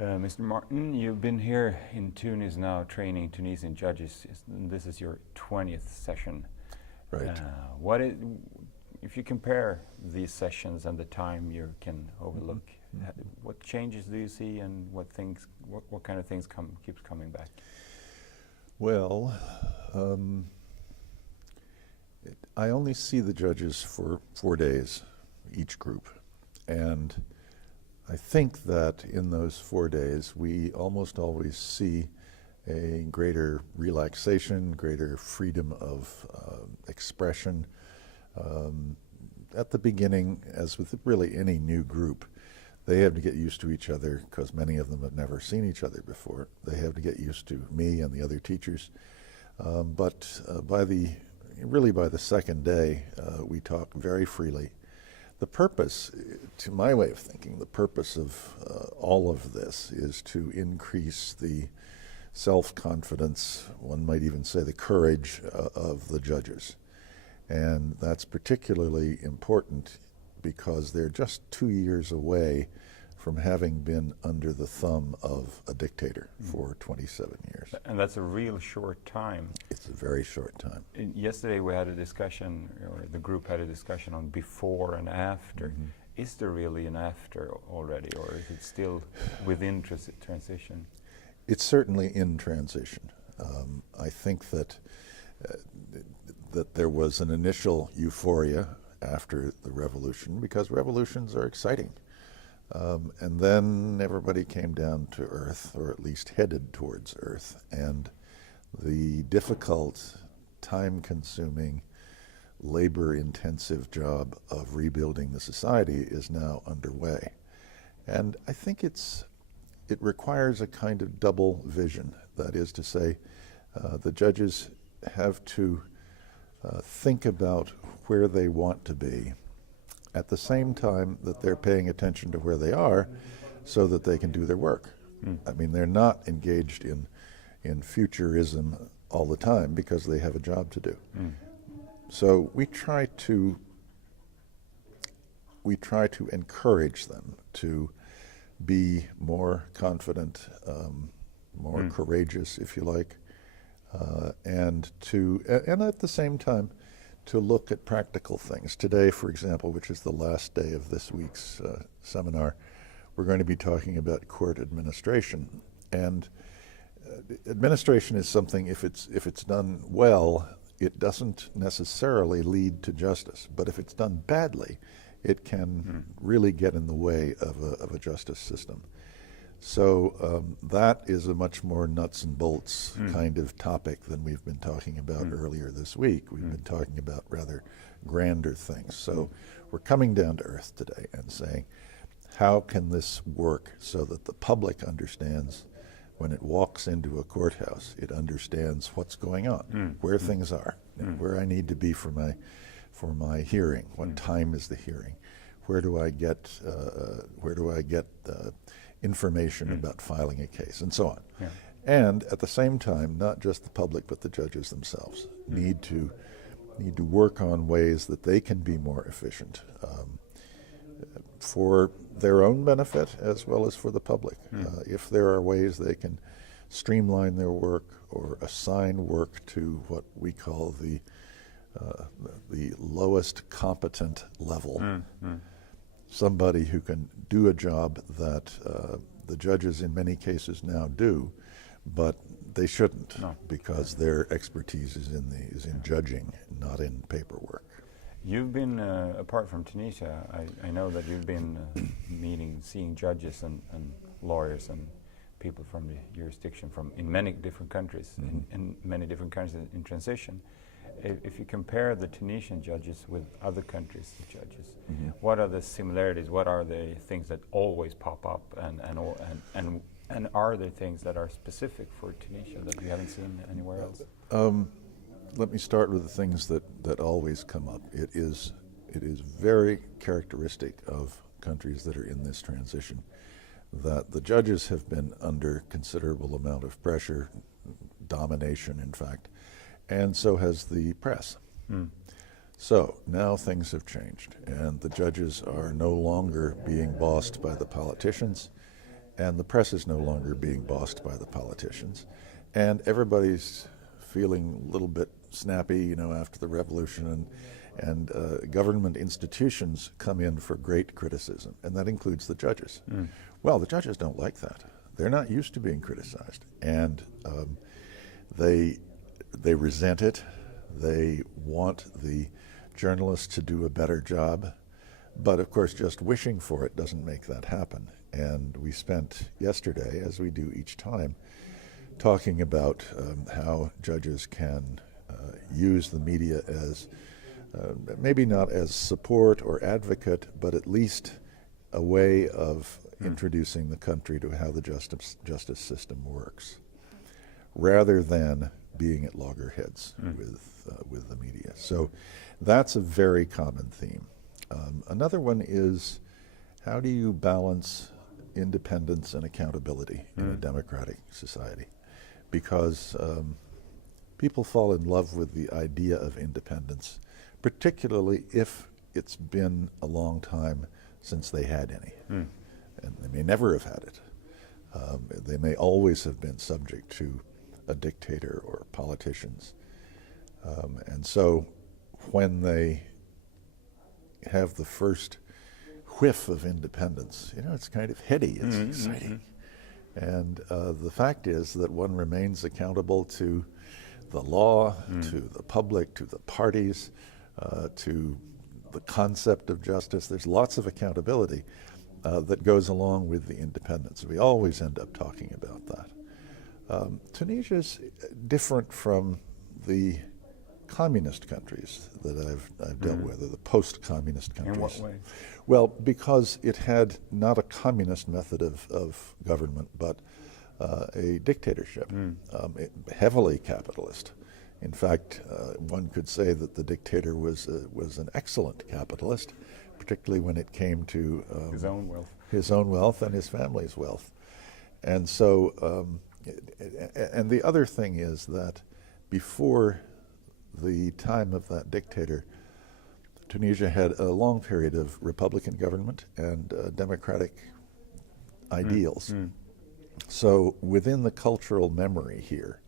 Mr. Martin, you've been here in Tunis now training Tunisian judges. This is your 20th session. Right. If you compare these sessions and the time you can overlook, what changes do you see, and what kind of things keeps coming back? Well, I only see the judges for 4 days, each group, and I think that in those 4 days we almost always see a greater relaxation, greater freedom of expression. At the beginning, as with really any new group, they have to get used to each other because many of them have never seen each other before. They have to get used to me and the other teachers. But by the second day, we talk very freely. The purpose, to my way of thinking, the purpose of all of this is to increase the self-confidence, one might even say the courage of the judges. And that's particularly important because they're just 2 years away from having been under the thumb of a dictator for 27 years. And that's a real short time. It's a very short time. Yesterday we had a discussion, or the group had a discussion on before and after. Is there really an after already, or is it still within transition? It's certainly in transition. I think that there was an initial euphoria after the revolution, because revolutions are exciting. And then everybody came down to earth, or at least headed towards earth, and the difficult, time-consuming, labor-intensive job of rebuilding the society is now underway. And I think it requires a kind of double vision. That is to say, the judges have to think about where they want to be at the same time that they're paying attention to where they are so that they can do their work. I mean, they're not engaged in futurism all the time because they have a job to do. So we try to encourage them to be more confident, more courageous, if you like, and at the same time to look at practical things. Today, for example, which is the last day of this week's seminar, we're going to be talking about court administration. And administration is something, if it's done well, it doesn't necessarily lead to justice. But if it's done badly, it can really get in the way of a justice system. So that is a much more nuts and bolts kind of topic than we've been talking about earlier this week. We've been talking about rather grander things. So we're coming down to earth today and saying, how can this work so that the public understands when it walks into a courthouse, it understands what's going on, where things are, where I need to be for my hearing, what time is the hearing, where do I get information about filing a case, and so on. And at the same time, not just the public, but the judges themselves need to work on ways that they can be more efficient for their own benefit as well as for the public. If there are ways they can streamline their work or assign work to what we call the lowest competent level, somebody who can do a job that the judges in many cases now do, but they shouldn't, because their expertise is in judging, not in paperwork. You've been, apart from Tunisia, I know that you've been seeing judges and lawyers and people from the jurisdiction in many different countries, in many different countries in transition. If you compare the Tunisian judges with other countries' judges, what are the similarities? What are the things that always pop up, and are there things that are specific for Tunisia that you haven't seen anywhere else? Let me start with the things that always come up. It is very characteristic of countries that are in this transition that the judges have been under considerable amount of pressure, domination, in fact, and so has the press. So now things have changed, and the judges are no longer being bossed by the politicians, and the press is no longer being bossed by the politicians, and everybody's feeling a little bit snappy, you know, after the revolution, and government institutions come in for great criticism, and that includes the judges. Well, the judges don't like that. They're not used to being criticized, and they resent it. They want the journalists to do a better job, but of course just wishing for it doesn't make that happen. And we spent yesterday, as we do each time, talking about how judges can use the media as maybe not as support or advocate, but at least a way of introducing the country to how the justice system works, rather than being at loggerheads with the media. So that's a very common theme. Another one is, how do you balance independence and accountability in a democratic society? Because people fall in love with the idea of independence, particularly if it's been a long time since they had any. And they may never have had it. They may always have been subject to a dictator or politicians. And so when they have the first whiff of independence, you know, it's kind of heady, it's exciting. And the fact is that one remains accountable to the law, to the public, to the parties, to the concept of justice. There's lots of accountability that goes along with the independence. We always end up talking about that. Tunisia's different from the communist countries that I've dealt with, or the post-communist countries. In what way? Well, because it had not a communist method of government, but a dictatorship, heavily capitalist. In fact, one could say that the dictator was an excellent capitalist, particularly when it came to his own wealth and his family's wealth. And so, and the other thing is that before the time of that dictator, Tunisia had a long period of Republican government and democratic ideals. So within the cultural memory here,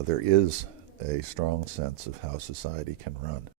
there is a strong sense of how society can run.